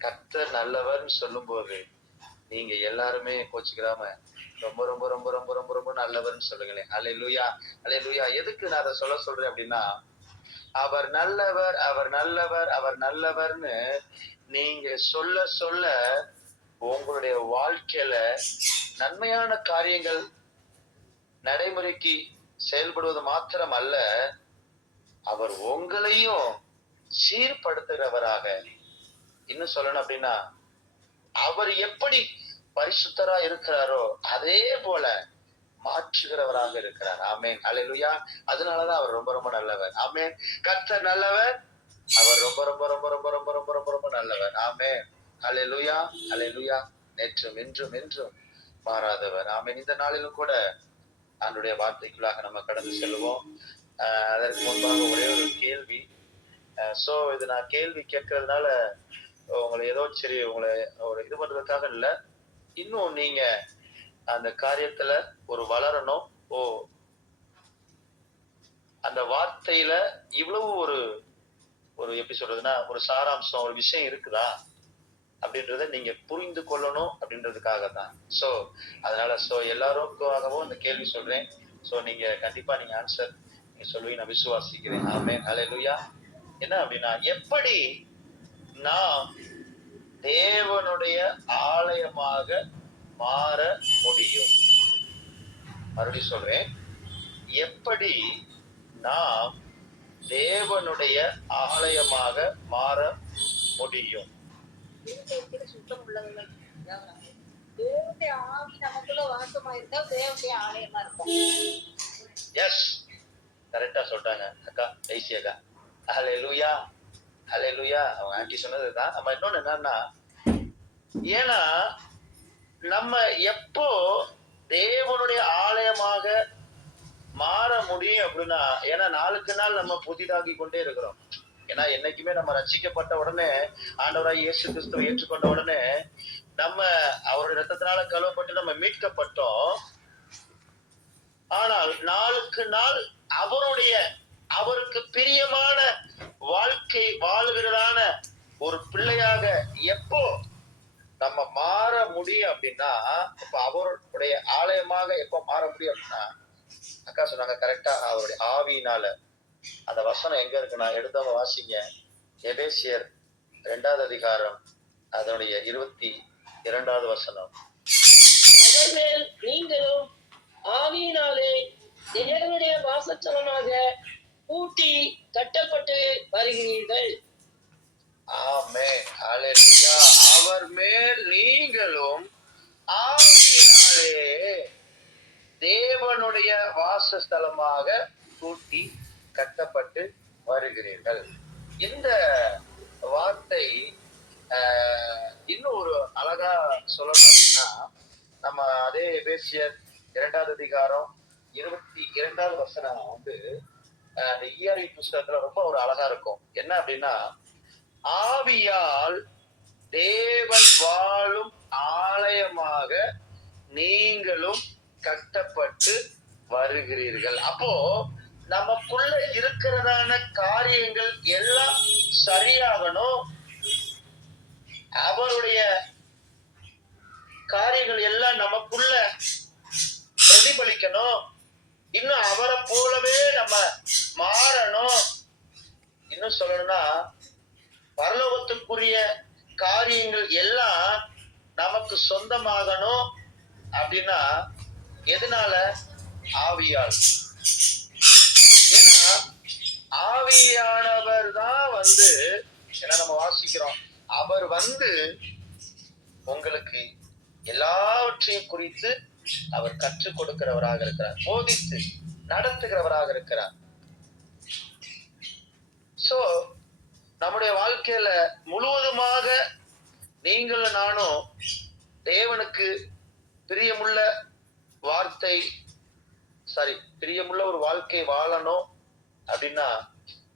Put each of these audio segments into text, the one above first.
கர்த்தர் நல்லவர்னு சொல்லும்போது நீங்க எல்லாருமே கோச்சிக்கிறாம ரொம்ப ரொம்ப ரொம்ப ரொம்ப ரொம்ப ரொம்ப நல்லவர்னு சொல்லுங்களேன். அலை லூயா அலை லூயா எதுக்கு நான் அதை சொல்ல சொல்றேன் அப்படின்னா அவர் நல்லவர் அவர் நல்லவர் அவர் நல்லவர்னு நீங்க சொல்ல சொல்ல உங்களுடைய வாழ்க்கையில நன்மையான காரியங்கள் நடைமுறைக்கு செயல்படுவது மாத்திரம் அல்ல அவர் உங்களையும் சீர்படுத்துகிறவராக இன்னும் சொல்லணும் அப்படின்னா அவர் எப்படி பரிசுத்தரா இருக்கிறாரோ அதே போல மாற்றுகிறவராக இருக்கிறார். ஆமேன். அலையிலுயா அதனாலதான் அவர் ரொம்ப ரொம்ப நல்லவர். ஆமேன். கர்த்தர் நல்லவர். அவர் ரொம்ப ரொம்ப ரொம்ப ரொம்ப ரொம்ப ரொம்ப ரொம்ப ரொம்ப நல்லவர். ஆமேன். அலையிலுயா அலையிலுயா நேற்றும் இன்றும் இன்றும் மாறாதவர். ஆமேன். இந்த நாளிலும் கூட அவனுடைய வார்த்தைக்குள்ளாக நம்ம கடந்து செல்வோம். அதற்கு முன்பாக ஒரே ஒரு கேள்வி. சோ இது நான் கேள்வி கேட்கறதுனால உங்களை ஏதோ சரி உங்களை ஒரு இது பண்றதுக்காக இல்ல. இன்னும் நீங்க அந்த காரியத்துல ஒரு வளரணும். ஓ அந்த வார்த்தையில இவ்வளவு ஒரு ஒரு எப்படி சொல்றதுன்னா ஒரு சாராம்சம் ஒரு விஷயம் இருக்குதா? அப்படின்றத நீங்க புரிந்து கொள்ளணும் அப்படின்றதுக்காக தான் சோ அதனால சோ எல்லாருக்காகவும் இந்த கேள்வி சொல்றேன். சோ நீங்க கண்டிப்பா நீங்க ஆன்சர் நீங்க சொல்லுவீங்க நான் விசுவாசிக்கிறேன். ஆமே அலையலுயா என்ன அப்படின்னா எப்படி நாம் தேவனுடைய ஆலயமாக மாற முடியும். மறுபடியும் சொல்றேன். எப்படி நாம் தேவனுடைய ஆலயமாக மாற முடியும்? எஸ் கரெக்டா சொல்றாங்க அக்கா தைசி அக்கா ஹலோ லூயா ஹலே அவங்க ஆண்டி சொன்னதுதான். நம்ம இன்னொன்னு என்னன்னா ஏன்னா நம்ம எப்போ தேவனுடைய ஆலயமாக மாற முடியும் அப்படின்னா ஏன்னா நாளுக்கு நாள் நம்ம புதிதாகி கொண்டே இருக்கிறோம். ஏன்னா என்னைக்குமே நம்ம ரசிக்கப்பட்ட உடனே ஆண்டவராய் இயேசு கிறிஸ்துவை ஏற்றுக்கொண்ட உடனே நம்ம அவருடைய ரத்தத்தினால கழுவப்பட்டு நம்ம மீட்கப்பட்டோம். ஆனால் நாளுக்கு நாள் அவருடைய அவருக்கு பிரியமான வாழ்க்கை வாழ்கிறதான ஒரு பிள்ளையாக எப்போ நம்ம மாற முடியும் அப்படின்னா இப்ப அவருடைய ஆலயமாக எப்ப மாற முடியும் அப்படின்னா அக்கா சொன்னாங்க கரெக்டா அவருடைய ஆவியினால. அந்த வசனம் எங்க இருக்குன்னா எடுத்தவங்க வாசிங்க. எபேசியர் இரண்டாவது அதிகாரம் அதனுடைய இருபத்தி இரண்டாவது வசனம். அவர் மேல் நீங்களும் ஆவியினாலே தேவனுடைய வாசச்சலனாக கூட்டி கட்டப்பட்டு வருகிறீர்கள். அவர் மேல் நீங்களும் ஆவியினாலே தேவனுடைய வாசஸ்தலமாக கூட்டி கட்டப்பட்டு வருகிறீர்கள். இந்த வார்த்தை இன்னும் ஒரு அழகா சொல்லணும் அப்படின்னா நம்ம அதே பேசிய இரண்டாவது அதிகாரம் இருபத்தி இரண்டாவது வசனம் வந்து அந்த இஆர்இ புஸ்தகத்துல ரொம்ப ஒரு அழகா இருக்கும். என்ன அப்படின்னா ஆவியால் தேவன் வாழும் ஆலயமாக நீங்களும் கட்டப்பட்டு வருகிறீர்கள். அப்போ நமக்குள்ள இருக்கிறதான காரியங்கள் எல்லாம் சரியாகணும். அவருடைய காரியங்கள் எல்லாம் நமக்குள்ள பிரதிபலிக்கணும். இன்னும் அவரை போலவே நம்ம மாறணும். இன்னும் சொல்லணும்னா பரலோகத்துக்குரிய காரியங்கள் எல்லாம் நமக்கு சொந்தமாகணும் அப்படின்னா எதனால? ஆவியால். ஏன்னா ஆவியானவர் தான் வந்து ஏன்னா நம்ம வாசிக்கிறோம் அவர் வந்து உங்களுக்கு எல்லாவற்றையும் குறித்து அவர் கற்றுக் கொடுக்கிறவராக இருக்கிறார் போதித்து நடத்துகிறவராக இருக்கிறார். சோ நம்முடைய வாழ்க்கையில முழுவதுமாக நீங்களும் நானும் தேவனுக்கு பிரியமுள்ள வார்த்தை சாரி பிரியமுள்ள ஒரு வாழ்க்கை வாழணும் அப்படின்னா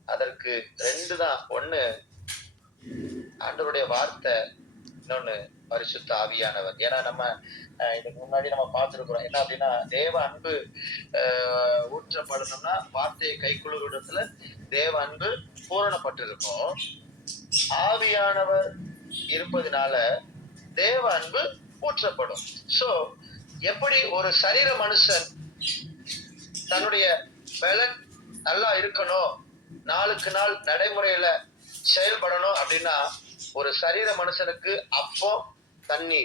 அதற்கு ரெண்டு தான். ஒண்ணு ஆண்டவருடைய வார்த்தை இன்னொன்னு பரிசுத்த ஆவியானவர். ஏன்னா நம்ம இதுக்கு முன்னாடி நம்ம பார்த்துருக்குறோம். என்ன அப்படின்னா தேவ அன்பு ஊற்றப்படணும்னா வார்த்தையை கைக்குள்ளுற இடத்துல தேவ அன்பு பூரணப்பட்டிருக்கும். ஆவியானவர் இருப்பதுனால தேவ அன்பு ஊற்றப்படும். சோ எப்படி ஒரு சரீர மனுஷன் தன்னுடைய பலன் நல்லா இருக்கணும் நாளுக்கு நாள் நடைமுறையில செயல்படணும் அப்படின்னா ஒரு சரீர மனுஷனுக்கு அப்போ தண்ணி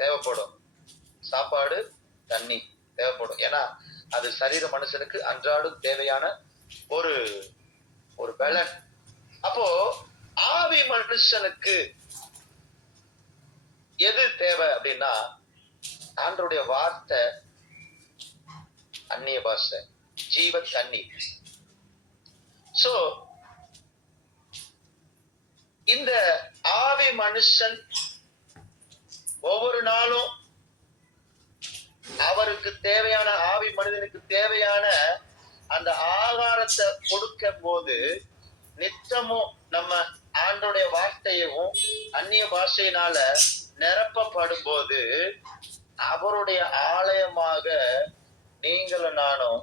தேவைப்படும். சாப்பாடு தண்ணி தேவைப்படும். ஏன்னா அது சரீர மனுஷனுக்கு அன்றாடம் தேவையான ஒரு ஒரு பலன். அப்போ ஆவி மனுஷனுக்கு எது தேவை அப்படின்னா ஆண்டருடைய வார்த்தை அந்நிய பாஷை ஜீவ தண்ணி சோ இந்த ஆவி மனுஷன் ஒவ்வொரு நாளும் அவருக்கு தேவையான ஆவி மனிதனுக்கு தேவையான அந்த ஆகாரத்தை கொடுக்கும் போது நித்தமும் நம்ம ஆண்டோடைய வார்த்தையவும் அந்நிய பாஷையினால நிரப்பப்படும் போது அவருடைய ஆலயமாக நீங்களும் நானும்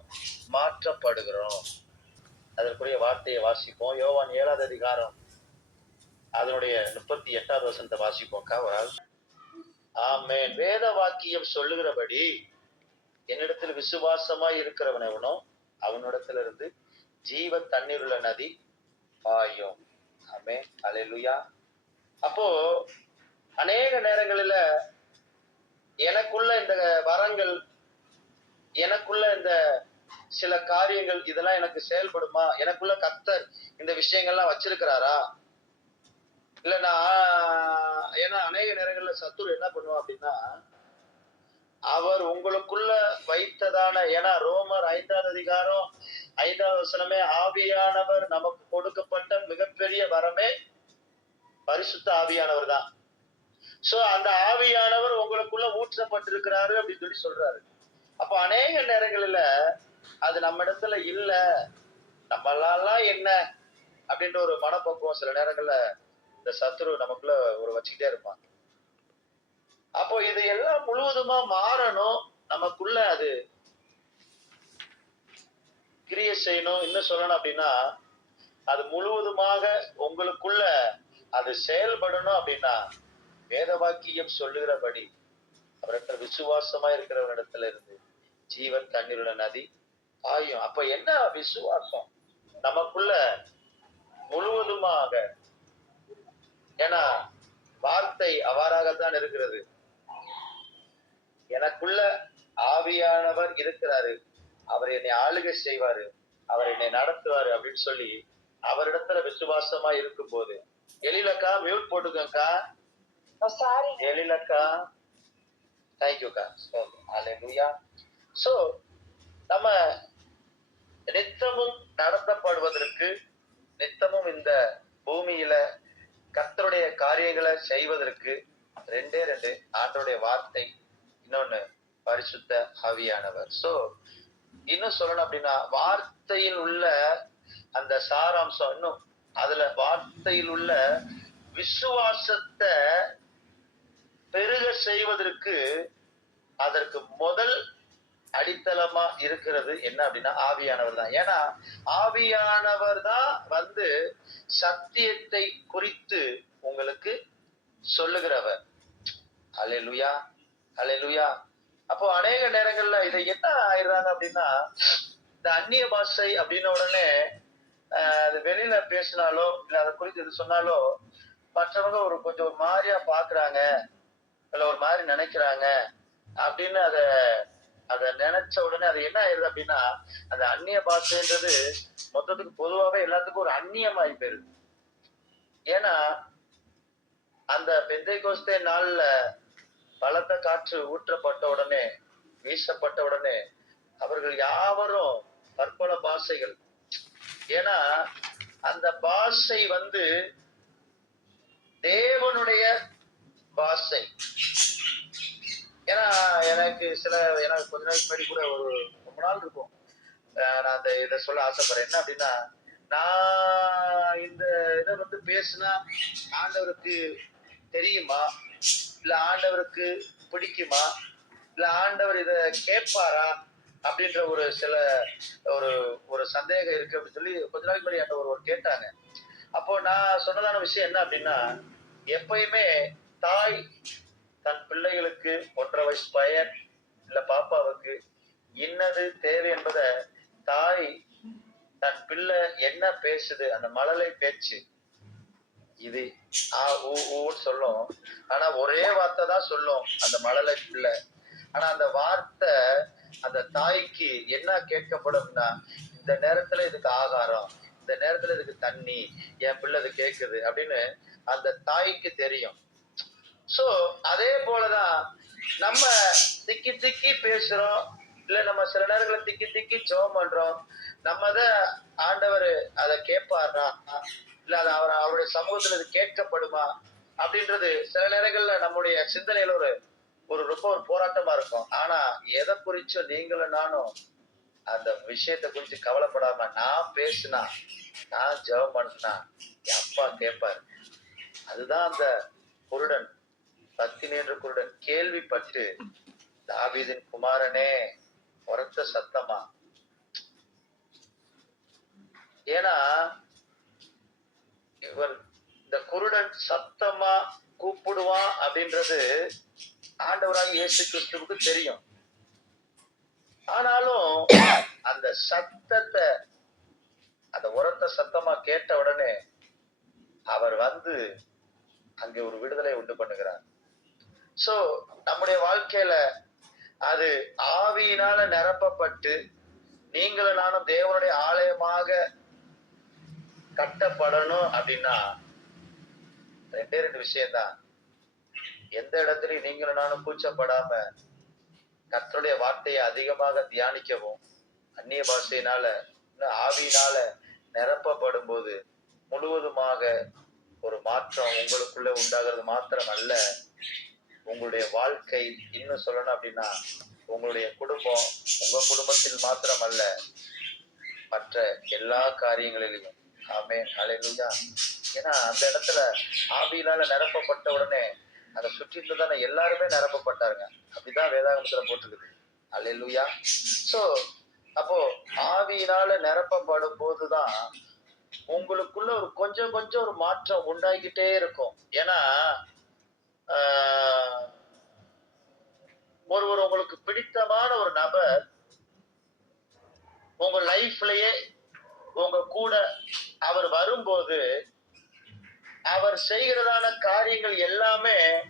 மாற்றப்படுகிறோம். அதற்குரிய வார்த்தையை வாசிப்போம். யோவான் ஏழாவது அதிகாரம் அதனுடைய முப்பத்தி எட்டாவது வசனத்தை வாசிப்போம். காவல். ஆமே வேத வாக்கியம் சொல்லுகிறபடி என்னிடத்தில் விசுவாசமாய் இருக்கிறவன் எவனோ அவனிடத்துல இருந்து ஜீவ தண்ணீருள்ள நதி பாயும். ஆமே அலையலுயா அப்போ அநேக நேரங்களில எனக்குள்ள இந்த வரங்கள் எனக்குள்ள இந்த சில காரியங்கள் இதெல்லாம் எனக்கு செயல்படுமா? எனக்குள்ள கத்தர் இந்த விஷயங்கள்லாம் வச்சிருக்கிறாரா? இல்லைன்னா ஏன்னா அநேக நேரங்கள்ல சத்துரு என்ன பண்ணுவோம் அப்படின்னா அவர் உங்களுக்குள்ள வைத்ததான ஏன்னா ரோமர் ஐந்தாவது அதிகாரம் ஐந்தாவது வசனமே ஆவியானவர் நமக்கு கொடுக்கப்பட்ட மிகப்பெரிய வரமே பரிசுத்த ஆவியானவர் தான் சோ அந்த ஆவியானவர் உங்களுக்குள்ள ஊற்றப்பட்டிருக்கிறாரு அப்படின்னு சொல்லி சொல்றாரு. அப்ப அநேக நேரங்களில அது நம்ம இடத்துல இல்ல. நம்மளாலாம் என்ன அப்படின்ற ஒரு மனப்பக்குவம் சில நேரங்கள்ல இந்த சத்துரு நமக்குள்ள ஒரு வச்சுக்கிட்டே இருப்பான் அப்போ இது எல்லாம் முழுவதுமா மாறணும் நமக்குள்ள அது கிரிய செய்யணும். இன்னும் சொல்லணும் அப்படின்னா அது முழுவதுமாக உங்களுக்குள்ள அது செயல்படணும் அப்படின்னா வேத வாக்கியம் சொல்லுகிறபடி அவரற்ற விசுவாசமா இருக்கிறவரிடத்துல இருந்து ஜீவன் தண்ணீருள்ள நதி பாயும். அப்ப என்ன விசுவாசம்? நமக்குள்ள முழுவதுமாக ஏன்னா வார்த்தை அவ்வாறாகத்தான் இருக்கிறது. எனக்குள்ள ஆவியானவர் இருக்கிறாரு. அவர் என்னை ஆளுகை செய்வாரு. அவர் என்னை நடத்துவாரு அப்படின்னு சொல்லி அவரிடத்துல விசுவாசமா இருக்கும் போது எழிலக்கா மியூட் போட்டுக்கோக்கா சாரி எழிலக்கா தேங்க்யூக்கா அலையா சோ நம்ம நித்தமும் நடத்தப்படுவதற்கு நித்தமும் இந்த பூமியில கத்தருடைய காரியங்களை செய்வதற்கு ரெண்டே ரெண்டு ஆண்டோடைய வார்த்தை இன்னொன்னு பரிசுத்த ஆவியானவர். சோ இன்னும் சொல்லணும் அப்படின்னா வார்த்தையில் உள்ள அந்த சாராம்சம் இன்னும் அதுல வார்த்தையில் உள்ள விசுவாசத்தை பெருக செய்வதற்கு அதற்கு முதல் அடித்தளமா இருக்கிறது என்ன அப்படின்னா ஆவியானவர் தான். ஏன்னா ஆவியானவர் தான் வந்து சத்தியத்தை குறித்து உங்களுக்கு சொல்லுகிறவர். அலையலுயா அலையலுயா அப்போ அநேக நேரங்கள்ல இதை என்ன ஆயிடுறாங்க அப்படின்னா இந்த அந்நிய பாஷை அப்படின்ன உடனே ஆஹ், அது வெளியில பேசினாலோ இல்ல அதை குறித்து இது சொன்னாலோ மற்றவங்க ஒரு கொஞ்சம் ஒரு மாதிரியா பாக்குறாங்க இல்ல ஒரு மாதிரி நினைக்கிறாங்க அப்படின்னு அதை அத நினைச்ச உடனே அது என்ன ஆயிருது அப்படின்னா அந்த அந்நிய பாஷைன்றது மொத்தத்துக்கு பொதுவாவே எல்லாத்துக்கும் ஒரு அந்நியமாயி போயிருது. ஏன்னா அந்த பெந்தை கோஸ்தே நாள்ல பலத்த காற்று ஊற்றப்பட்ட உடனே வீசப்பட்ட உடனே அவர்கள் யாவரும் பற்பல பாஷைகள். ஏன்னா அந்த பாஷை வந்து தேவனுடைய பாஷை. ஏன்னா எனக்கு சில எனக்கு கொஞ்ச நாளைக்கு முன்னாடி கூட ஒரு ரொம்ப நாள் இருக்கும். நான் அந்த இதை சொல்ல ஆசைப்படுறேன். என்ன அப்படின்னா நான் இந்த இதை வந்து பேசுனா ஆண்டவருக்கு தெரியுமா? இல்ல ஆண்டவருக்கு பிடிக்குமா? இல்ல ஆண்டவர் இத கேட்பாரா? அப்படின்ற ஒரு சில ஒரு ஒரு சந்தேகம் இருக்கு அப்படின்னு சொல்லி கொஞ்ச நாளைக்கு முன்னாடி என்கிட்ட ஒருவர் கேட்டாங்க. அப்போ நான் சொன்னதான விஷயம் என்ன அப்படின்னா எப்பயுமே தாய் தன் பிள்ளைகளுக்கு ஒன்றரை வயசு பையன் இல்ல பாப்பாவுக்கு இன்னது தேவை என்பதை தாய் தன் பிள்ளை என்ன பேசுது அந்த மழலை பேச்சு. இது ஆ ஊ ஊன்னு சொல்லும். ஆனா ஒரே வார்த்தை தான் சொல்லும் அந்த மழலை பிள்ளை. ஆனா அந்த வார்த்தை அந்த தாய்க்கு என்ன கேட்கப்படும்னா இந்த நேரத்துல இதுக்கு ஆகாரம் இந்த நேரத்துல இதுக்கு தண்ணி என் பிள்ளை இது கேக்குது அப்படின்னு அந்த தாய்க்கு தெரியும். சோ அதே போலதான் நம்ம திக்கி திக்கி பேசுறோம் இல்ல நம்ம சில நேரங்களை திக்கி திக்கி ஜெபம் பண்றோம் நம்ம தான் ஆண்டவர் அதை கேட்பாரா? இல்ல அது அவர் அவருடைய சமூகத்துல இது கேட்கப்படுமா? அப்படின்றது சில நேரங்கள்ல நம்முடைய சிந்தனையில ஒரு ஒரு ரொம்ப ஒரு போராட்டமா இருக்கும். ஆனா எதை குறிச்சும் நீங்களும் நானும் அந்த விஷயத்தை குறிச்சு கவலைப்படாம நான் பேசினா நான் ஜெபம் பண்ணா என் அப்பா கேட்பாரு. அதுதான் அந்த குருடன். பத்தினி என்ற குருடன் கேள்விப்பட்டு தாவீதின் குமாரனே உரத்த சத்தமா? ஏன்னா இவன் இந்த குருடன் சத்தமா கூப்பிடுவான் அப்படின்றது ஆண்டவராக இயேசு கிறிஸ்துவுக்கு தெரியும். ஆனாலும் அந்த சத்தத்தை அந்த உரத்த சத்தமா கேட்ட உடனே அவர் வந்து அங்கே ஒரு விடுதலை உண்டு பண்ணுகிறார். சோ நம்முடைய வாழ்க்கையில அது ஆவியினால நிரப்பப்பட்டு நீங்களும் நானும் தேவனுடைய ஆலயமாக கட்டப்படணும் அப்படின்னா ரெண்டே ரெண்டு விஷயம்தான். எந்த இடத்துலயும் நீங்களும் நானும் கூச்சப்படாம கத்தருடைய வார்த்தையை அதிகமாக தியானிக்கவும் அந்நிய பாஷையினால ஆவியினால நிரப்பப்படும் போது முழுவதுமாக ஒரு மாற்றம் உங்களுக்குள்ள உண்டாகிறது மாத்திரம் அல்ல உங்களுடைய வாழ்க்கை இன்னும் சொல்லணும் அப்படின்னா உங்களுடைய குடும்பம் உங்க குடும்பத்தில் மாத்திரம் அல்ல மற்ற எல்லா காரியங்களிலும். ஆமே அலையிலுயா ஏன்னா அந்த இடத்துல ஆவியினால நிரப்பப்பட்ட உடனே அதை சுற்றி இருந்ததானே எல்லாருமே நிரப்பப்பட்டாருங்க. அப்படிதான் வேதாகமத்துல போட்டிருக்குது. அலையிலுயா சோ அப்போ ஆவியினால நிரப்பப்படும் போதுதான் உங்களுக்குள்ள ஒரு கொஞ்சம் கொஞ்சம் ஒரு மாற்றம் உண்டாகிக்கிட்டே இருக்கும். ஏன்னா ஒருவர் உங்களுக்கு பிடித்தமான ஒரு நபர் உங்க லைஃப்லயே உங்க கூட அவர் வரும்போது அவர் செய்கிறதான காரியங்கள் எல்லாமே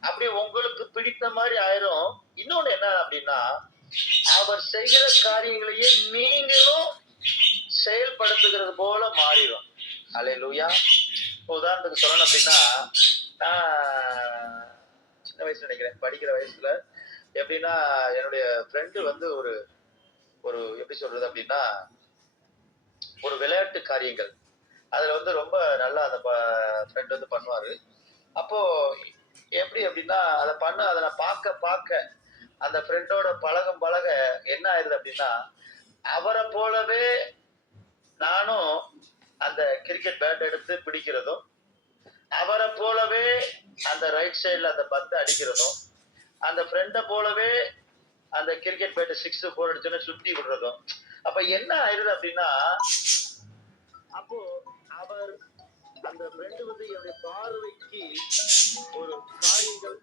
அப்படி உங்களுக்கு பிடித்த மாதிரி ஆயிரும். இன்னொன்னு என்ன அப்படின்னா அவர் செய்கிற காரியங்களையே நீங்களும் செயல்படுத்துகிறது போல மாறிடும் அலையிலுயா உதாரணத்துக்கு சொல்லணும் அப்படின்னா நான் சின்ன வயசுல நினைக்கிறேன். படிக்கிற வயசுல. எப்படின்னா என்னுடைய ஃப்ரெண்டு வந்து ஒரு ஒரு எப்படி சொல்றது அப்படின்னா ஒரு விளையாட்டு காரியங்கள். அதுல வந்து ரொம்ப நல்லா அந்த ஃப்ரெண்ட் வந்து பண்ணுவாரு. அப்போ எப்படி அப்படின்னா அதை பண்ண அதை நான் பார்க்க பார்க்க அந்த ஃப்ரெண்டோட பழகம் பழக என்ன ஆயிருது அப்படின்னா அவரை போலவே நானும் அந்த கிரிக்கெட் பேட் எடுத்து பிடிக்கிறதும் அவரை போலவே அந்த ரைட் சைடுல அந்த பந்து அடிக்கிறதும் அந்த ஃப்ரெண்டை போலவே அந்த கிரிக்கெட் பேட் சிக்ஸ் ஃபோர் அடிச்சோன்னு சுத்தி விடுறதும். அப்ப என்ன ஆயிருது அப்படின்னா அப்போ அவர் அந்த ஃப்ரெண்டு வந்து என்னுடைய பார்வைக்கு ஒரு காரியங்கள்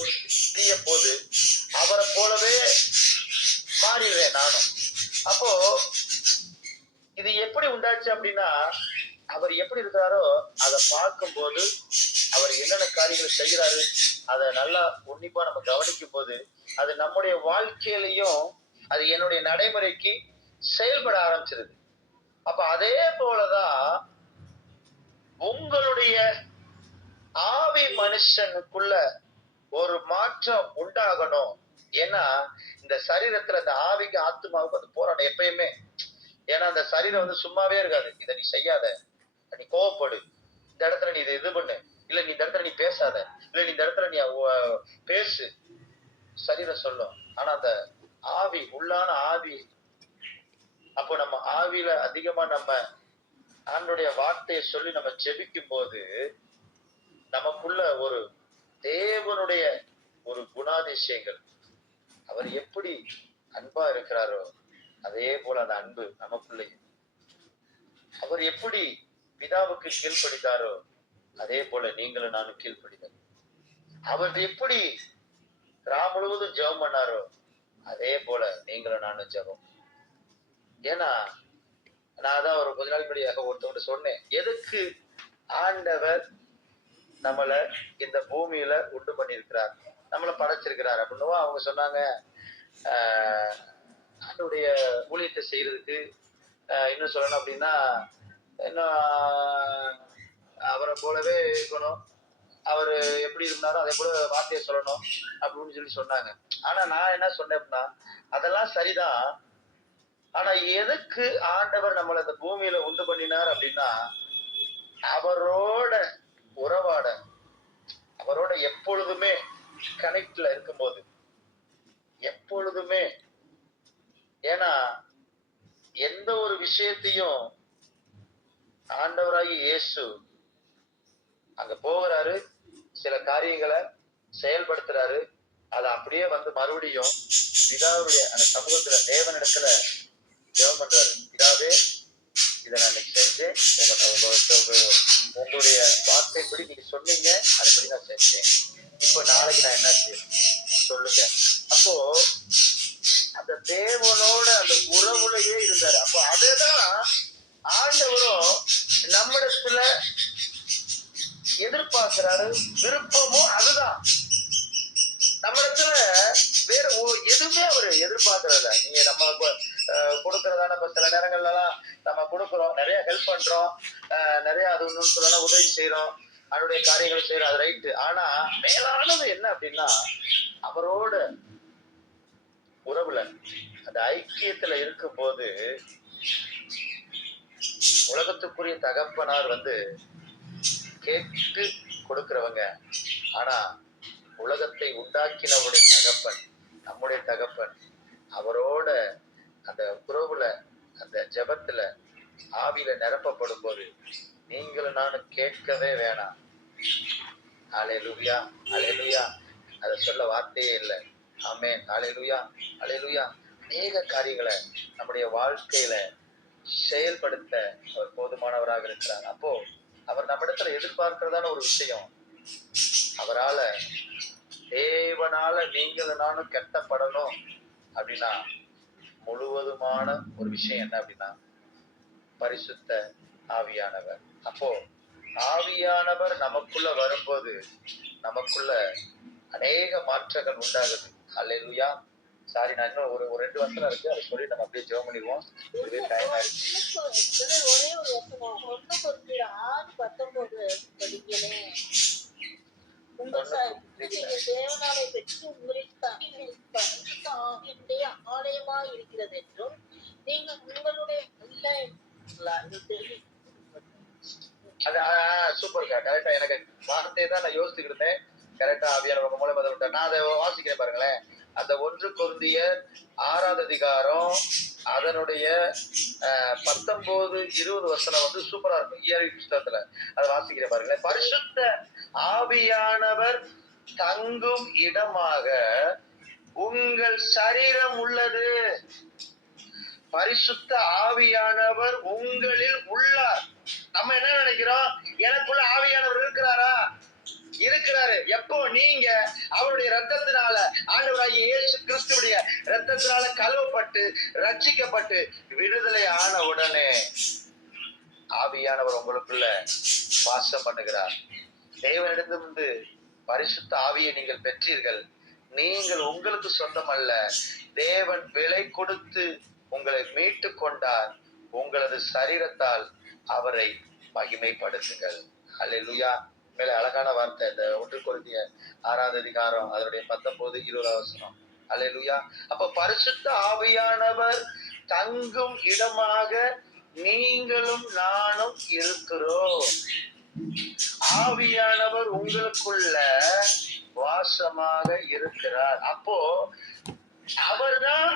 ஒரு செய்ய போது அவரை போலவே மாறிடுவேன் நானும். அப்போ இது எப்படி உண்டாச்சு அப்படின்னா அவர் எப்படி இருக்கிறாரோ அதை பார்க்கும்போது அவர் என்னென்ன காரியங்கள் செய்கிறாரு அதை நல்லா உன்னிப்பா நம்ம கவனிக்கும் போது அது நம்முடைய வாழ்க்கையிலையும் அது என்னுடைய நடைமுறைக்கு செயல்பட ஆரம்பிச்சிருது. அப்ப அதே போலதான் உங்களுடைய ஆவி மனுஷனுக்குள்ள ஒரு மாற்றம் உண்டாகணும். ஏன்னா இந்த சரீரத்துல அந்த ஆவிக்கு ஆத்மாவுக்கு அது போராடும் எப்பயுமே. ஏன்னா அந்த சரீரம் வந்து சும்மாவே இருக்காது. இதை நீ செய்யாத. நீ கோவப்படு. இந்த இடத்துல நீ இதை இது பண்ணு. இல்ல நீ இந்த இடத்துல நீ பேசாத. இல்ல நீ இந்த இடத்துல நீ பேசு. சரீரம் சொல்லும் ஆனா அந்த ஆவி உள்ளான ஆவி அப்போ நம்ம ஆவியில அதிகமா நம்ம ஆண்டுடைய வார்த்தையை சொல்லி நம்ம ஜெபிக்கும் போது நமக்குள்ள ஒரு தேவனுடைய ஒரு குணாதிசயங்கள். அவர் எப்படி அன்பா இருக்கிறாரோ அதே போல அந்த அன்பு நமக்குள்ளே அவர் எப்படி பிதாவுக்கு கீழ்ப்படித்தாரோ அதே போல நீங்களும் நானும் கீழ்ப்படிதல் அவர் எப்படி ராம் முழுவதும் ஜெபம் பண்ணாரோ அதே போல நீங்களும் நானும் ஜெபம். ஏன்னா நான் தான் ஒரு கொஞ்ச நாள் படியாக ஒருத்தவங்க சொன்னேன் எதுக்கு ஆண்டவர் நம்மள இந்த பூமியில உண்டு பண்ணியிருக்கிறார்? நம்மள படைச்சிருக்கிறார். அப்படின்னு அவங்க சொன்னாங்க ஆஹ் ஆண்டுடைய ஊழியத்தை செய்யறதுக்கு இன்னும் சொல்லணும் அப்படின்னா இன்னும் அவரை போலவே இருக்கணும். அவர் எப்படி இருந்தாரோ அதே போல வார்த்தையை சொல்லணும் அப்படின்னு சொல்லி சொன்னாங்க. ஆனா நான் என்ன சொன்னேன் அப்படின்னா அதெல்லாம் சரிதான். ஆனா எதுக்கு ஆண்டவர் நம்மளை இந்த பூமியில உண்டு பண்ணினார் அப்படின்னா அவரோட உறவாட அவரோட எப்பொழுதுமே கனெக்ட்ல இருக்கும்போது எப்பொழுதுமே. ஏன்னா எந்த ஒரு விஷயத்தையும் ஆண்டவராகி இயேசு அங்க போகிறாரு சில காரியங்களை செயல்படுத்துறாரு. அதை அப்படியே வந்து மறுபடியும் பிதாவுடைய அந்த சமூகத்துல தேவனிடத்துல ஜெபம் பண்றாரு. பிதாவே இதை நான் செஞ்சேன். உங்க உங்க- உங்களுடைய வார்த்தைப்படி நீங்க சொன்னீங்க. அதுபடி நான் செஞ்சேன். இப்போ நாளைக்கு நான் என்ன செய்யணும்? சொல்லுங்க. அப்போ அந்த தேவனோட அந்த உறவுலயே இருந்தாரு. அப்போ அதேதான் ஆண்டவரும் நம்மிடத்துல எதிர்பார்க்கிறாரு விருப்பமும் அதுதான். நம்மிடத்துல வேற எதுவுமே அவரு எதிர்பார்க்கறதில்ல. நீங்க நம்ம கொடுக்கறதா அஹ், சில நேரங்கள்லாம் நம்ம கொடுக்குறோம் நிறைய ஹெல்ப் பண்றோம் அஹ், நிறைய அது ஒண்ணு சொல்லலாம் உதவி செய்யறோம் அவருடைய காரியங்கள் செய்யறோம் அது ரைட்டு ஆனா மேலானது என்ன அப்படின்னா அவரோட உறவுல அந்த ஐக்கியத்துல இருக்கும்போது உலகத்துக்குரிய தகப்பனார் வந்து கேட்டு கொடுக்கிறவங்க. ஆனா உலகத்தை உண்டாக்கினவருடைய தகப்பன் நம்முடைய தகப்பன் அவரோட அந்த உறவுல அந்த ஜபத்துல ஆவியில நிரப்பப்படும் போது நீங்களும் நானும் கேட்கவே வேணாம். அலையலுயா அலையலுயா அதை சொல்ல வார்த்தையே இல்லை. ஆமே அலையலுயா அலையலுயா அநேக காரியங்களை நம்முடைய வாழ்க்கையில செயல்படுத்த அவர் போதுமானவராக இருக்கிறார். அப்போ அவர் நம்மிடத்துல எதிர்பார்க்கிறதான ஒரு விஷயம் அவரால தேவனால நீங்கள் நானும் கெட்டப்படணும் அப்படின்னா முழுவதுமான ஒரு விஷயம் என்ன அப்படின்னா பரிசுத்த ஆவியானவர். அப்போ ஆவியானவர் நமக்குள்ள வரும்போது நமக்குள்ள அநேக மாற்றங்கள் உண்டாகுது. அல்லேலூயா சாரி நான் இன்னும் ஒரு ஒரு ரெண்டு வருஷம் இருக்கு. அதை சொல்லி நம்ம அப்படியே ஜெபம் பண்ணிடுவோம். இதுவே டைம் ஒரே ஒரு நீங்க இருக்கிறது என்றும் நீங்க உங்களுடைய தெரியும். சூப்பர் கரெக்டா எனக்கு வார்த்தையை தான் நான் யோசிச்சுக்கிட்டு இருந்தேன். கரெக்டா ஆவியான உங்க மூலம் அதை நான் அதை வாசிக்கிறேன் பாருங்களேன். அந்த ஒன்று பொருந்திய ஆறாவது அதிகாரம் அதனுடைய அஹ், பத்தொன்பது இருபது வசனம் வந்து சூப்பரா இருக்கும். இயற்கை புஸ்தகத்துல அதை வாசிக்கிறேன் பாருங்களேன். பரிசுத்த ஆவியானவர் தங்கும் இடமாக உங்கள் சரீரம் உள்ளது. பரிசுத்த ஆவியானவர் உங்களில் உள்ளார். நம்ம என்ன நினைக்கிறோம்? எனக்குள்ள ஆவியானவர் இருக்கிறாரா? இருக்கிறாரு. எப்போ நீங்க அவருடைய ரத்தத்தினால ஆண்டவராகிய இயேசு கிறிஸ்துடைய ரத்தத்தினால கழுவப்பட்டு ரட்சிக்கப்பட்டு விடுதலை ஆன உடனே ஆவியானவர் உங்களுக்குள்ள வாசம் பண்ணுகிறார். தேவனிடமிருந்து பரிசுத்த ஆவியை நீங்கள் பெற்றீர்கள். நீங்கள் உங்களுக்கு சொந்தமல்ல. தேவன் விலை கொடுத்து உங்களை மீட்டு கொண்டார். உங்களது சரீரத்தால் அவரை மகிமைப்படுத்துங்கள். அல்லேலூயா மேல அழகான வார்த்தை இந்த ஒன்று கொள்கிய ஆறாவது அதிகாரம் அதனுடைய பத்தொன்பது இருபது அவசரம் அல்லேலூயா அப்ப பரிசுத்த ஆவியானவர் தங்கும் இடமாக நீங்களும் நானும் இருக்கிறோம். ஆவியானவர் உங்களுக்குள்ள வாசமாக இருக்கிறார். அப்போ அவர்தான்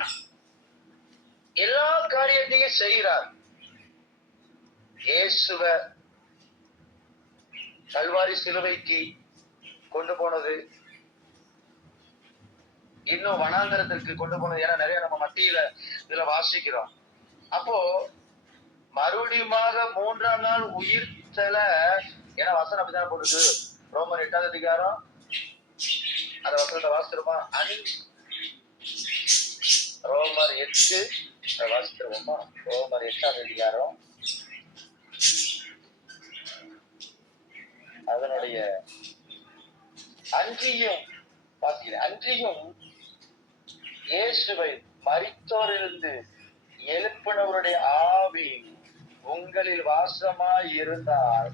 எல்லா காரியத்தையும் செய்கிறார். இயேசுவ கல்வாரி சிலுவைக்கு கொண்டு போனது. இன்னும் வனாந்தரத்திற்கு கொண்டு போனது ஏன்னா நிறைய நம்ம மத்தியில இதுல வாசிக்கிறோம். அப்போ மறுபடியுமாக மூன்றாம் நாள் உயிர்த்தல ஏன்னா வசனம் அப்படிதான் போட்டுருக்கு. ரோமர் எட்டாவது அதிகாரம். அந்த வசனத்தை வாசிச்சிருமா அணி. ரோமர் எட்டு. அதை வாசிச்சிருவோமா ரோமர் எட்டாவது அதிகாரம். அதனுடைய அன்றியும் பார்த்தீங்கன்னா அன்றியும் இயேசுவை மறித்தோரிலிருந்து எழுப்பினவருடைய ஆவி உங்களில் வாசமாய் இருந்தால்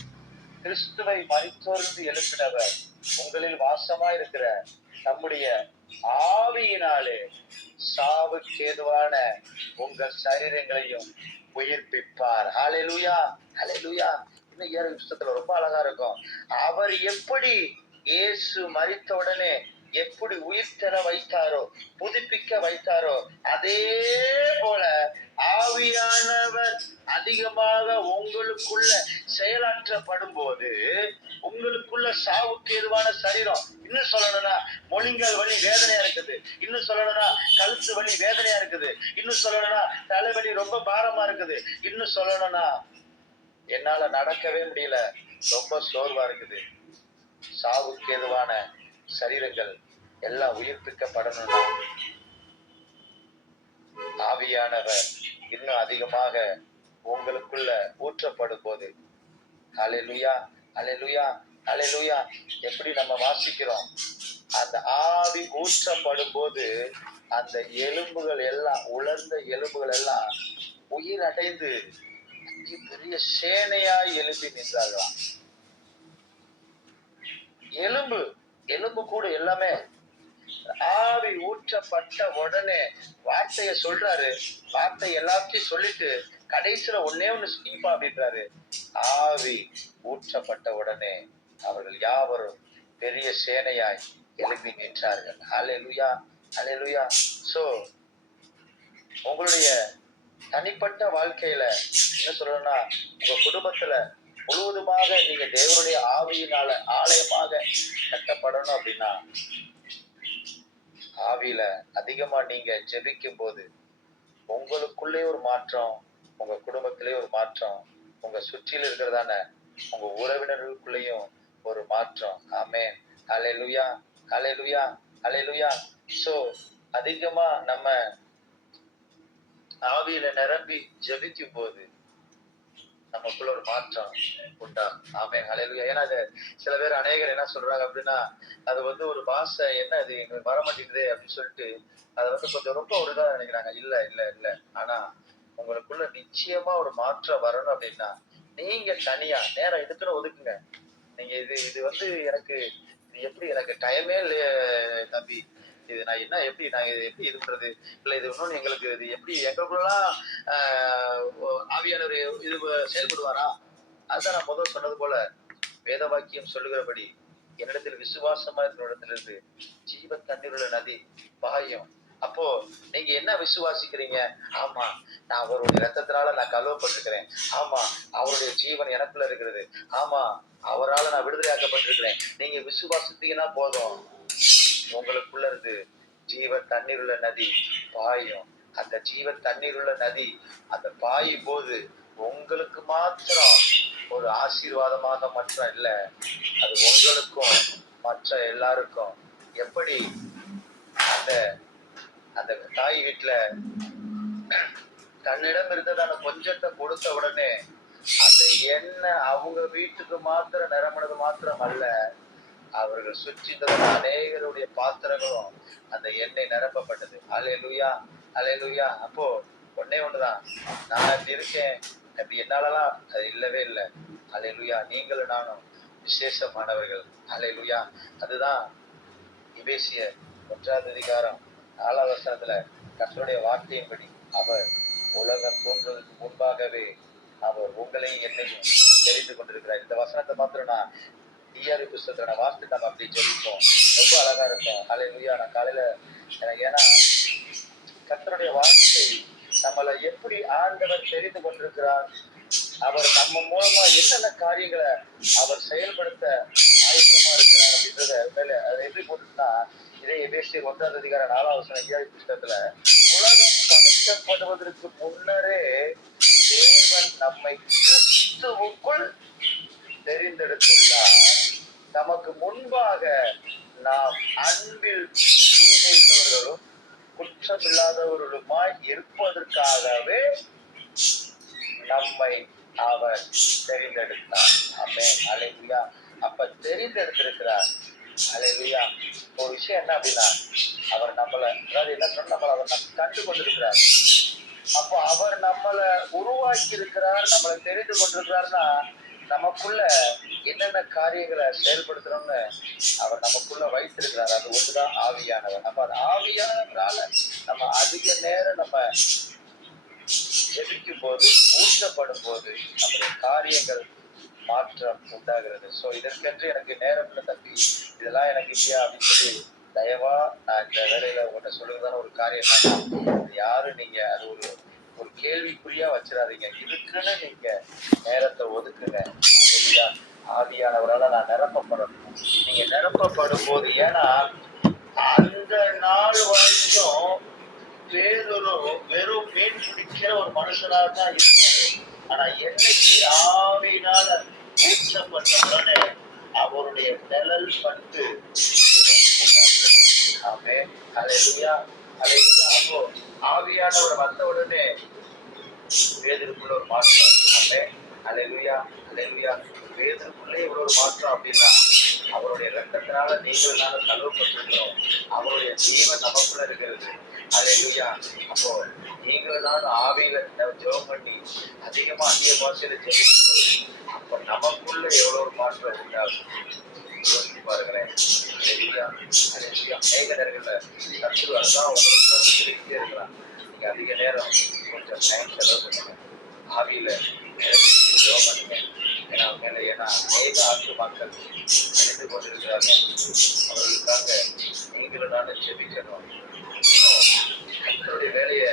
கிறிஸ்துவை மறித்தோர்ந்து எழுப்பினவர் உங்களில் வாசமாய் இருக்கிற நம்முடைய ஆவியினாலே சாவுக்கு ஏதுவான உங்கள் சரீரங்களையும் உயிர்ப்பிப்பார். ஹalleluya ஹalleluya இன்னும் ஏழு புஸ்தகத்துல ரொம்ப அழகா இருக்கும். அவர் எப்படி இயேசு மறித்த உடனே எப்படி உயிர் தர வைத்தாரோ புதுப்பிக்க வைத்தாரோ அதே போல ஆவியானவர் அதிகமாக உங்களுக்குள்ள செயலாற்றப்படும் போது உங்களுக்குள்ள சாவுக்கு எதுவான சரீரம் இன்னும் சொல்லணும்னா மொழிங்கால் வலி வேதனையா இருக்குது. இன்னும் சொல்லணும்னா கழுத்து வலி வேதனையா இருக்குது. இன்னும் சொல்லணும்னா தலைவலி ரொம்ப பாரமா இருக்குது. இன்னும் சொல்லணும்னா என்னால நடக்கவே முடியல. ரொம்ப சோர்வா இருக்குது. சாவுக்கு எதுவான சரீரங்கள் எல்லாம் உயிர்ப்பிக்கப்படணும்னா ஆவியானவர் இன்னும் அதிகமாக உங்களுக்குள்ள ஊற்றப்படும் போது அலையலுயா அலையலுயா அலையலுயா எப்படி நம்ம வாசிக்கிறோம்? அந்த ஆவி ஊற்றப்படும் போது அந்த எலும்புகள் எல்லாம் உலர்ந்த எலும்புகள் எல்லாம் உயிர் அடைந்து பெரிய சேனையாய் எழுப்பி நின்றார்களாம். எலும்பு எலும்பு கூட எல்லாமே ஆவி ஊற்றப்பட்ட உடனே வார்த்தைய சொல்றாரு. வார்த்தை எல்லாத்தையும் சொல்லிட்டு கடைசியில ஒன்னே ஒண்ணு ஸ்கீப்பா அப்படின்றாரு ஆவி ஊற்றப்பட்ட உடனே அவர்கள் யாவரும் பெரிய சேனையாய் எழுப்பி நின்றார்கள். ஹalleluya ஹalleluya சோ உங்களுடைய தனிப்பட்ட வாழ்க்கையில என்ன சொல்லணும்னா உங்க குடும்பத்துல முழுவதுமாக நீங்க தேவனுடைய ஆவியினால ஆலயமாக கட்டப்படணும் அப்படின்னா ஆவியில அதிகமா நீங்க ஜெபிக்கும் போது உங்களுக்குள்ளே ஒரு மாற்றம் உங்க குடும்பத்திலே ஒரு மாற்றம் உங்க சுற்றில இருக்கிறதான உங்க உறவினர்களுக்குள்ளேயும் ஒரு மாற்றம். ஆமென். லுயா ஹalleluya லுயா சோ அதிகமா நம்ம ஆவியில நிரம்பி ஜெபிக்கும் போது நமக்குள்ள ஒரு மாற்றம் உண்டா? ஆமே அலையில ஏன்னா அது சில பேர் அநேகர் என்ன சொல்றாங்க அப்படின்னா அது வந்து ஒரு பாஷை என்ன இது எங்களுக்கு வர மாட்டேங்குது அப்படின்னு சொல்லிட்டு அதை வந்து கொஞ்சம் ரொம்ப ஒரு இதா நினைக்கிறாங்க. இல்ல இல்ல இல்ல. ஆனா உங்களுக்குள்ள நிச்சயமா ஒரு மாற்றம் வரணும் அப்படின்னா நீங்க தனியா நேரம் இதுக்குன்னு ஒதுக்குங்க. நீங்க இது இது வந்து எனக்கு இது எப்படி எனக்கு டைமே இல்லையே தம்பி. இது நான் என்ன எப்படி நான் இது எப்படி இது பண்றது? இல்ல இது இன்னொன்னு எங்களுக்கு இது எப்படி எங்களுக்குள்ளலாம் ஆஹ் ஆவியானவர் இது செயல்படுவாரா? அதுதான் நான் முதல் சொன்னது போல. வேத வாக்கியம் சொல்லுகிறபடி என்னிடத்தில் விசுவாசமா இருக்கிற இடத்திலிருந்து ஜீவ தண்ணீருள்ள நதி பாயும். அப்போ நீங்க என்ன விசுவாசிக்கிறீங்க? ஆமா நான் அவருடைய ரத்தத்தினால நான் கழுவப்பட்டிருக்கிறேன். ஆமா அவருடைய ஜீவன் எனக்குள்ள இருக்கிறது. ஆமா அவரால நான் விடுதலையாக்கப்பட்டிருக்கிறேன். நீங்க விசுவாசித்தீங்கன்னா போதும். உங்களுக்குள்ள இருந்து ஜீவ தண்ணீருள்ள நதி பாயும். அந்த ஜீவ தண்ணீருள்ள நதி அந்த பாயும் போது உங்களுக்கு மாத்திரம் ஒரு ஆசீர்வாதமாக மாத்திரம் இல்ல அது உங்களுக்கும் மற்ற எல்லாருக்கும். எப்படி? அந்த அந்த தாய் வீட்டுல தன்னிடம் இருந்ததான கொஞ்சத்தை கொடுத்த உடனே அந்த எண்ணெய் அவங்க வீட்டுக்கு மாத்திரம் நிரம்பினது மாத்திரம் அல்ல. அவர்கள் சுற்றி அநேகருடைய பாத்திரங்களும் அந்த எண்ணெய் நிரப்பப்பட்டது. அலை லுயா அலை லுயா அப்போ ஒன்னே ஒண்ணுதான். நான் அப்படி இருக்கேன். அப்படி என்னாலலாம் அது இல்லவே இல்லை. அலை லுயா நீங்களும் நானும் விசேஷமானவர்கள். அலையலுயா அதுதான் இவேசிய ஒன்றாவது அதிகாரம் நாலாவது வருஷத்துல கர்த்தருடைய வார்த்தையின்படி அவர் உலகம் தோன்றுவதற்கு முன்பாகவே அவர் உங்களையும் என்னையும் தெரிந்து கொண்டிருக்கிறார். இந்த வசனத்தை மாத்திரம் நான் டிஆர்பி புஸ்தகத்தை நான் வாசித்து நம்ம அப்படி ஜெபிப்போம் ரொம்ப அழகா இருக்கும். அலையிலுயா நான் காலையில எனக்கு ஏன்னா கத்தருடைய வார்த்தை நம்மளை எப்படி ஆண்டவர் தெரிந்து கொண்டிருக்கிறார் அவர் நம்ம மூலமா என்னென்ன காரியங்களை அவர் செயல்படுத்த ஆயத்தமா இருக்கிறார் அப்படின்றத மேல அதை எப்படி போட்டுன்னா இதே எபேசி ஒன்றாவது அதிகார நாலாவது ஐயாவது புஸ்தகத்துல உலகம் படைக்கப்படுவதற்கு முன்னரே தேவன் நம்மை கிறிஸ்துவுக்குள் தெரிந்தெடுத்துள்ளார் நமக்கு முன்பாக நாம் அன்பில் தூய்மையுள்ளவர்களும் குற்றமில்லாதவர்களுமாய் இருப்பதற்காகவே நம்மை அவர் தெரிந்தெடுத்தார். அமே அலைவியா அப்ப தெரிந்தெடுத்திருக்கிறார். அலைவியா ஒரு விஷயம் என்ன அப்படின்னா அவர் நம்மளை அதாவது என்ன சொன்ன நம்மள அவர் நம் கண்டு கொண்டிருக்கிறார் அப்போ அவர் நம்மளை உருவாக்கி இருக்கிறார் நம்மளை தெரிந்து கொண்டிருக்கிறார்னா நமக்குள்ள என்னென்ன காரியங்களை செயல்படுத்துறோம்னு அவர் நமக்குள்ள வைத்திருக்கிறார். அது ஒன்றுதான் ஆவியானவர். நம்ம அது ஆவியானவரால நம்ம அதிக நேரம் நம்ம ஜெபிக்கும் போது ஊற்றப்படும் போது நம்முடைய காரியங்கள் மாற்றம் உண்டாகிறது. ஸோ இதற்கென்று எனக்கு நேரம் இல்லை தம்பி. இதெல்லாம் எனக்கு இல்லையா அப்படின்னு சொல்லி தயவா நான் இந்த வேலையில உங்கள்கிட்ட சொல்லுறதான ஒரு காரியம் யாரு நீங்க? அது ஒரு ஒரு கேள்விக்குறியா வச்சிடாதீங்க. இதுக்குன்னு நீங்க நேரத்தை ஒதுக்குங்க. அதுலயா ஆவியானவரால நான் நிரப்பப்படணும். நீங்க நிரப்பப்படும் போது ஏன்னா அந்த நாள் வரைக்கும் வேறொரு வெறும் மீன் பிடிக்கிற ஒரு மனுஷனா தான் இருந்தாரு. ஆனா என்னைக்கு ஆவினால ஊற்றப்பட்ட உடனே அவருடைய நிழல் பட்டு ஆமே அலையா அலையா அப்போ ஆவியானவர் வந்த உடனே வேதனுக்குள்ள ஒரு மாற்றம் ஆமே அலையா அலையா வேதனுக்குள்ளே இவ்வளவு ஒரு மாற்றம் அப்படின்னா அவருடைய ரத்தத்தினால நீங்களும் நானும் கழுவப்பட்டிருக்கிறோம். அவருடைய ஜீவன் நமக்குள்ள இருக்கிறது. அலையா அப்போ நீங்களும் நானும் ஆவியில ஜெபம் பண்ணி அதிகமா அதிக பாஷையில ஜெபிக்கும் போது அப்ப நமக்குள்ள எவ்வளவு ஒரு மாற்றம் உண்டாகும். யோசிச்சு பாருங்களேன் அலையா அலையா அநேக நேரங்கள்ல சத்ரு அதுதான் உங்களுக்கு வந்து சொல்லிக்கிட்டே இருக்கலாம் நீங்க அதிக நேரம் கொஞ்சம் டைம் செலவு பண்ணுங்க ஆவியில ஜெபம் பண்ணுங்க ஏன்னா மேல ஏன்னா அநேக ஆற்று ஆத்துமாக்கள் அழிந்து கொண்டிருக்கிறாங்க அவர்களுக்காக நீங்களும் நான் ஜெபிக்கணும் இன்னும் வேலையை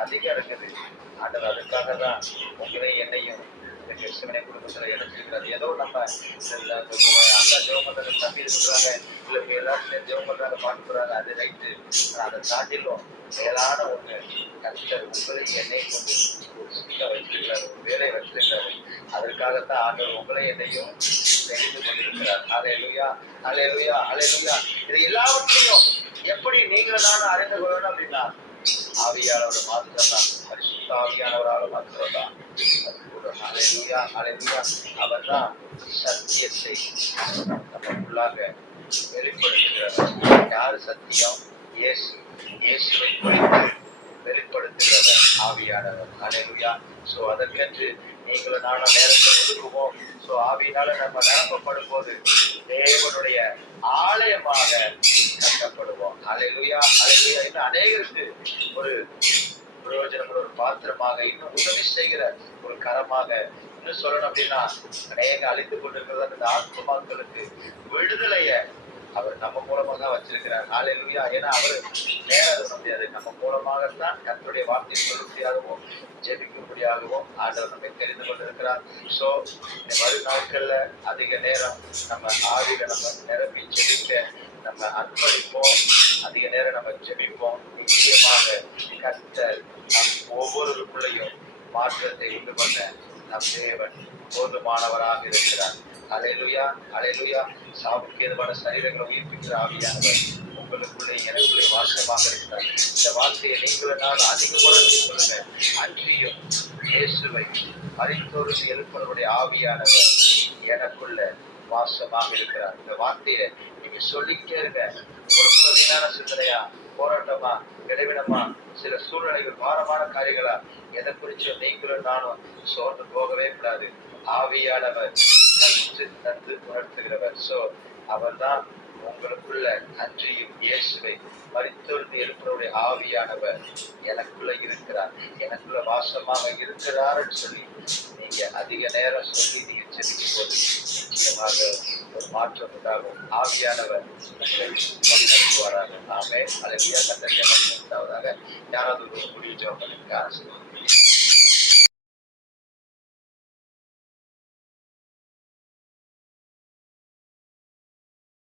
அதிகம் இருக்குது ஆனால் அதுக்காக தான் உங்களை என்னையும் இந்த கிறிஸ்தவனை குடும்பத்துல இணைச்சிருக்கிறது ஏதோ நம்ம இந்த ஜெபம் பண்றாங்க தம்பி இருக்கிறாங்க இல்லை எல்லாருமே இப்ப ஜெபம் பண்றாங்க பாட்டு போறாங்க அது ரைட்டு அதை தாண்டிலும் மேலான ஒண்ணு கர்த்தர் உங்களையும் என்னையும் கொண்டு ஒரு சிக்க வச்சிருக்கிறார் ஒரு வேலையை வச்சிருக்கிறாரு அதற்காகத்தான் ஆண்டவர் உங்களை என்னையும் தெரிந்து கொண்டிருக்கிறார் அலையலுயா அலையலுயா அலையலுயா இது எல்லாவற்றையும் எப்படி நீங்களும் நான் அறிந்து கொள்ளணும் அப்படின்னா ஆவியானவரை மாத்திரம் பரிசுத்த ஆவியானவரால் மாத்திரம் தான் அலையலுயா அவர் தான் சத்தியத்தை நமக்குள்ளாக வெளிப்படுத்துகிறவர் யாரு சத்தியம்? இயேசு. இயேசுவை குறித்து வெளிப்படுத்துகிறவர் ஆவியானவர். அலையலுயா சோ அதற்கென்று நீங்களும் நானும் நேரத்தை ஒதுக்குவோம். சோ ஆவியினால நம்ம நிரப்பப்படும் போது தேவனுடைய ஆலயமாக கஷ்டப்படுவோம் அலையலுயா அலையலுயா இன்னும் அநேகருக்கு ஒரு பிரயோஜனமுள்ள ஒரு பாத்திரமாக இன்னும் உதவி செய்கிற ஒரு கரமாக இன்னும் சொல்லணும் அப்படின்னா அநேக அழித்து கொண்டிருக்கிறத அந்த ஆத்மாக்களுக்கு விடுதலைய அவர் நம்ம மூலமாக வச்சிருக்கிறார். ஹalleluya ஏன்னா அவர் நேரம் சொல்ல முடியாது நம்ம மூலமாகத்தான் கர்த்தருடைய வார்த்தையை ஜெபிக்க ஜெபிக்கும்படியாகவும் ஆண்டவர் நம்மை தெரிந்து கொண்டிருக்கிறார். சோ இந்த வரும் அதிக நேரம் நம்ம ஆவிகளை நம்ம நிரப்பி ஜெபிக்க நம்ம அன்பளிப்போம் அதிக நேரம் நம்ம ஜெபிப்போம். நிச்சயமாக கத்தர் நம் ஒவ்வொருவருக்குள்ளையும் மாற்றத்தை உண்டு பண்ண நம் தேவன் போதுமானவராக இருக்கிறார். அலையலுயா அலையலுயா சாவுக்கு எதுவான சரீரங்களை உயிர்ப்பிக்கிற ஆவியானவர் உங்களுக்குள்ளே எனக்குள்ளே வாசமாக இருக்கிறார். இந்த வார்த்தையை நீங்களும் நான் அதிக முறை சொல்லுங்க. அன்றியும் இயேசுவை மறித்தோருக்கு எழுப்பவருடைய ஆவியானவர் எனக்குள்ள வாசமாக இருக்கிறார். இந்த வார்த்தையை நீங்க சொல்லிக்கே இருங்க ஒரு வீணான சிந்தனையா? போராட்டமா? இடைவிடமா? சில சூழ்நிலைகள் பாரமான காரியங்களா? எதை குறிச்சும் நீங்களும் நானும் சோர்ந்து போகவே கூடாது. ஆவியானவர் நன்று தந்து உணர்த்துகிறவர். சோ அவர்தான் உங்களுக்குள்ள அன்றியும் இயேசுவை மறித்தொழுந்து எழுப்புறவுடைய ஆவியானவர் எனக்குள்ள இருக்கிறார். எனக்குள்ள வாசமாக இருக்கிறார்னு சொல்லி நீங்க அதிக நேரம் சொல்லி நீங்க ஜெபிக்கும் நிச்சயமாக ஒரு மாற்றம் உண்டாகும் ஆவியானவர் நடத்துவாராக ஆமே அதை கத்தறிய உண்டாவதாக யாராவது ஒரு முடிவு ஜோம் பண்ணுங்க